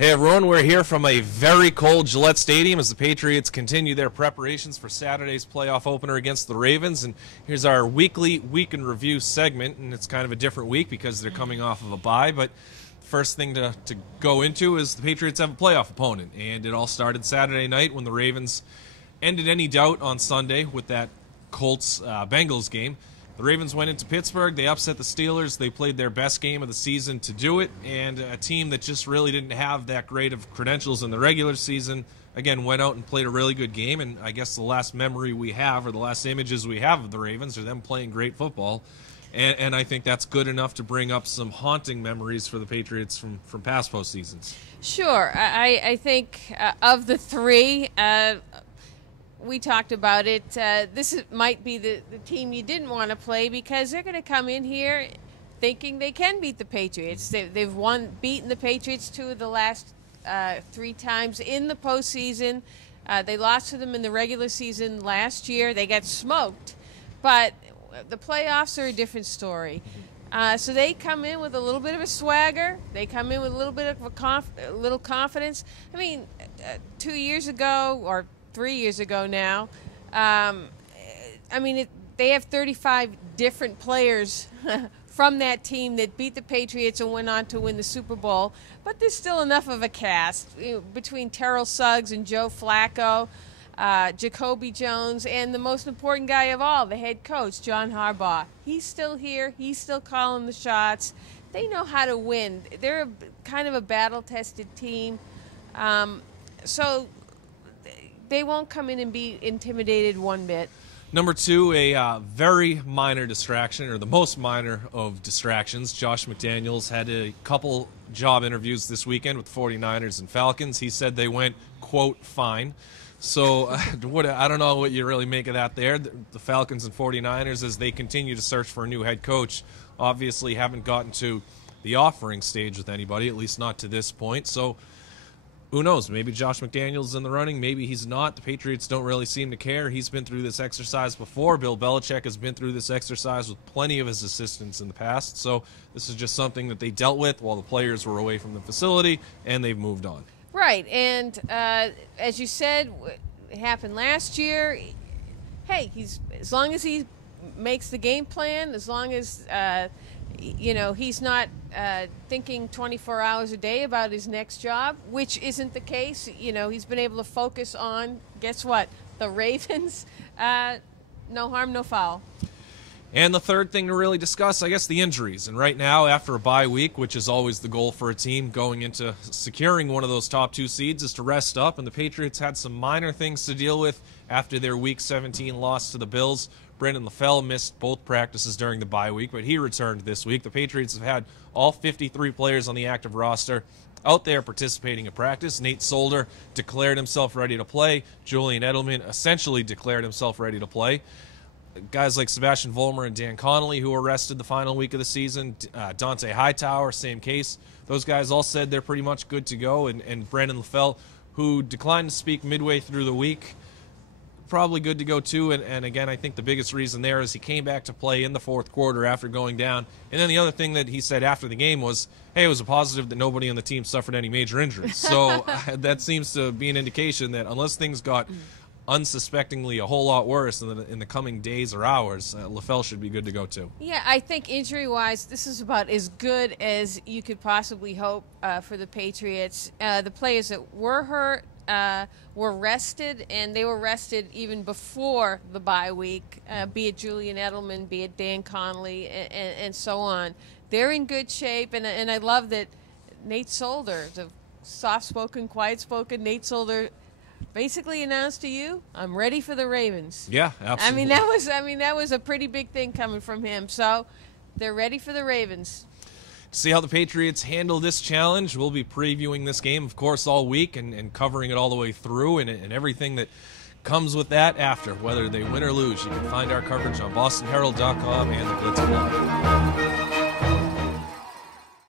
Hey everyone, we're here from a very cold Gillette Stadium as the Patriots continue their preparations for Saturday's playoff opener against the Ravens. And here's our weekly Week in Review segment, and it's kind of a different week because they're coming off of a bye. But first thing to go into is the Patriots have a playoff opponent, and it all started Saturday night when the Ravens ended any doubt on Sunday with that Colts-Bengals game. The Ravens went into Pittsburgh, they upset the Steelers, they played their best game of the season to do it, and a team that just really didn't have that great of credentials in the regular season, again, went out and played a really good game, and I guess the last memory we have, or the last images we have of the Ravens, are them playing great football, and I think that's good enough to bring up some haunting memories for the Patriots from past postseasons. Sure. I think of the three, we talked about it. Might be the team you didn't want to play because they're going to come in here thinking they can beat the Patriots. They've beaten the Patriots 2 of the last 3 times in the postseason. They lost to them in the regular season last year. They got smoked, but the playoffs are a different story. So they come in with a little bit of a swagger. They come in with a little bit of a little confidence. I mean, 2 years ago or 3 years ago now, they have 35 different players from that team that beat the Patriots and went on to win the Super Bowl. But there's still enough of a cast between Terrell Suggs and Joe Flaco, Jacoby Jones, and the most important guy of all, the head coach, John Harbaugh. He's still here. He's still calling the shots. They know how to win. They're kind of a battle-tested team. So they won't come in and be intimidated one bit. Number 2, a very minor distraction, or the most minor of distractions. Josh McDaniels had a couple job interviews this weekend with 49ers and Falcons. He said they went, quote, fine. So I don't know what you really make of that there. The Falcons and 49ers, as they continue to search for a new head coach, obviously haven't gotten to the offering stage with anybody, at least not to this point. So who knows? Maybe Josh McDaniels in the running. Maybe he's not. The Patriots don't really seem to care. He's been through this exercise before. Bill Belichick has been through this exercise with plenty of his assistants in the past. So this is just something that they dealt with while the players were away from the facility, and they've moved on. Right. And as you said, it happened last year. Hey, as long as he makes the game plan, as long as he's not thinking 24 hours a day about his next job, which isn't the case. He's been able to focus on, guess what, the Ravens. No harm, no foul. And the third thing to really discuss, I guess, the injuries. And right now, after a bye week, which is always the goal for a team going into securing one of those top 2 seeds, is to rest up. And the Patriots had some minor things to deal with after their Week 17 loss to the Bills. Brandon LaFell missed both practices during the bye week, but he returned this week. The Patriots have had all 53 players on the active roster out there participating in practice. Nate Solder declared himself ready to play. Julian Edelman essentially declared himself ready to play. Guys like Sebastian Vollmer and Dan Connolly, who were rested the final week of the season, Dante Hightower, same case. Those guys all said they're pretty much good to go, and Brandon LaFell, who declined to speak midway through the week, probably good to go too. And again, I think the biggest reason there is he came back to play in the fourth quarter after going down. And then the other thing that he said after the game was, hey, it was a positive that nobody on the team suffered any major injuries. So that seems to be an indication that unless things got unsuspectingly a whole lot worse in the coming days or hours, LaFell should be good to go too. Yeah, I think injury-wise, this is about as good as you could possibly hope for the Patriots. The players that were hurt were rested, and they were rested even before the bye week, be it Julian Edelman, be it Dan Connolly, and so on. They're in good shape, and I love that Nate Solder, the soft-spoken, quiet-spoken Nate Solder, basically announced to you, I'm ready for the Ravens. Yeah, absolutely. That was a pretty big thing coming from him. So they're ready for the Ravens. To see how the Patriots handle this challenge, we'll be previewing this game, of course, all week and covering it all the way through and everything that comes with that after, whether they win or lose. You can find our coverage on BostonHerald.com and the Blitz blog.